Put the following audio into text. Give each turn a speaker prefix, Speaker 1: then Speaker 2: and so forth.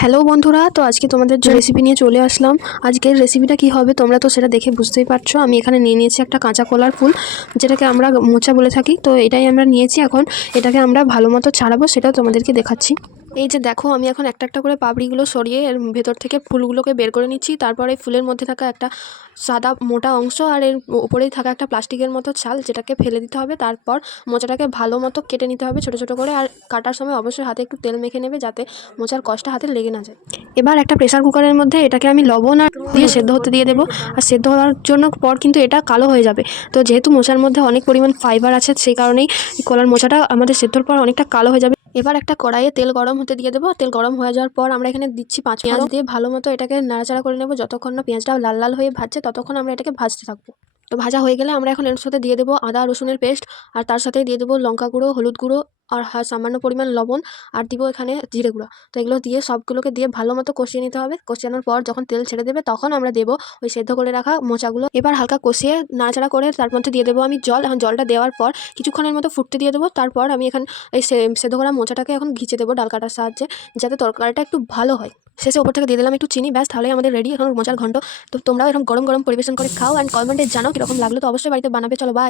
Speaker 1: Hello বন্ধুরা তো আজকে তোমাদের যে রেসিপি নিয়ে চলে আসলাম। আজকের রেসিপিটা কি হবে তোমরা তো সেটা দেখে বুঝতেই পারছ। আমি এখানে নিয়ে নিয়েছি একটা কাঁচা কলার ফুল যেটাকে আমরা মোচা বলে থাকি। তো এটাই আমরা নিয়েছি এখন। এটাকে আমরা ভালো মতো ছাড়াবো সেটাও তোমাদেরকে দেখাচ্ছি। এই যে দেখো, আমি এখন একটা একটা করে পাপড়িগুলো সরিয়ে এর ভেতর থেকে ফুলগুলোকে বের করে নিচ্ছি। তারপরে ফুলের মধ্যে থাকা একটা সাদা মোটা অংশ আর এর উপরেই থাকা একটা প্লাস্টিকের মতো ছাল যেটাকে ফেলে দিতে হবে। তারপর মোচাটাকে ভালো মতো কেটে নিতে হবে ছোটো ছোটো করে। আর কাটার সময় অবশ্যই হাতে একটু তেল মেখে নেবে যাতে মোচার কষটা হাতে লেগে না যায়। এবার একটা প্রেসার কুকারের মধ্যে এটাকে আমি লবণ আর দিয়ে সেদ্ধ হতে দিয়ে দেবো। আর সেদ্ধ হওয়ার জন্য পর কিন্তু এটা কালো হয়ে যাবে। তো যেহেতু মোচার মধ্যে অনেক পরিমাণ ফাইবার আছে, সেই কারণেই কলার মোচাটা আমাদের সেদ্ধর পর অনেকটা কালো হয়ে যাবে। এবার একটা কড়াইয়ে তেল গরম হতে দিয়ে দেবো। তেল গরম হয়ে যাওয়ার পর আমরা এখানে দিচ্ছি পাঁচ পেঁয়াজ দিয়ে ভালো মতো এটাকে নাড়াচাড়া করে নেব। যতক্ষণ না পেঁয়াজটা লাল লাল হয়ে ভাজছে ততক্ষণ আমরা এটাকে ভাজতে থাকব। তো ভাজা হয়ে গেলে আমরা এখন এর সাথে দিয়ে দেবো আদা রসুনের পেস্ট। আর তার সাথে দিয়ে দেবো লঙ্কা গুঁড়ো হলুদ গুঁড়ো আর হা- সামান্য পরিমাণ লবণ আর দিব এখানে জিরে গুঁড়ো। তো এগুলো দিয়ে সবগুলোকে দিয়ে ভালো মতো কষিয়ে নিতে হবে। কষানোর পর যখন তেল ছেড়ে দেবে তখন আমরা দেবো ওই সেদ্ধ করে রাখা মোচাগুলো। এবার হালকা কষিয়ে নাড়াচাড়া করে তার মধ্যে দিয়ে দেবো আমি জল। এখন জলটা দেওয়ার পর কিছুক্ষণের মতো ফুটতে দিয়ে দেবো। তারপর আমি এখন এই সেদ্ধ করা মোচাটাকে এখন ঘিচে দেবো ডাল কাটার সাহায্যে যাতে তরকারিটা একটু ভালো হয়। শেষে ওপর থেকে দিয়ে দিলাম একটু চিনি। ব্যাস, তাহলেই আমাদের রেডি এখন মোচার ঘন্ট। তো তোমরাও এরকম গরম গরম পরিবেশন করে খাও। অ্যান্ড কমেন্টে জানাও কীরকম লাগল। তো অবশ্যই বাড়িতে বানাবে। চলো বাই